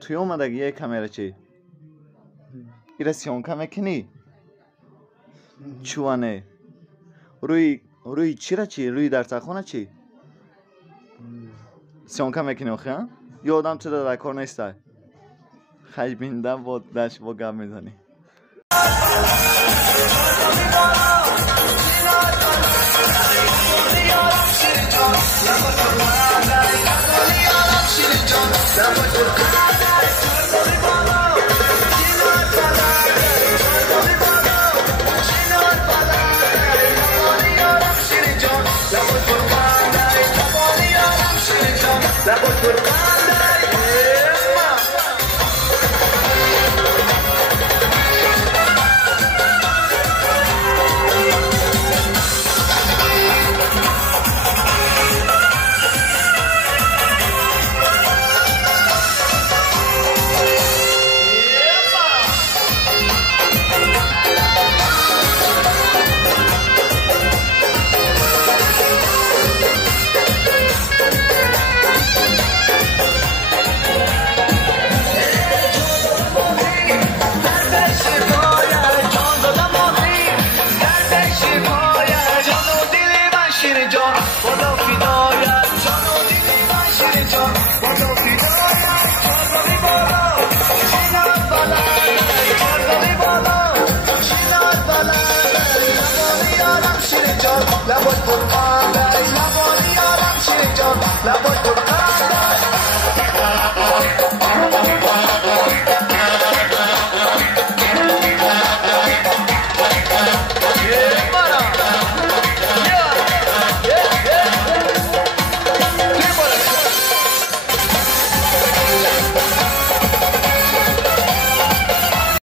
توی اومدگی یه کامera چی؟ ایره سیونکا میکنی؟ چوانه روی چی را چی؟ روی در تخونه چی؟ سیونکا میکنی آخه ها؟ یه آدم چه در کار نیسته؟ خیلی بیندم با دشت با گم میزنی That was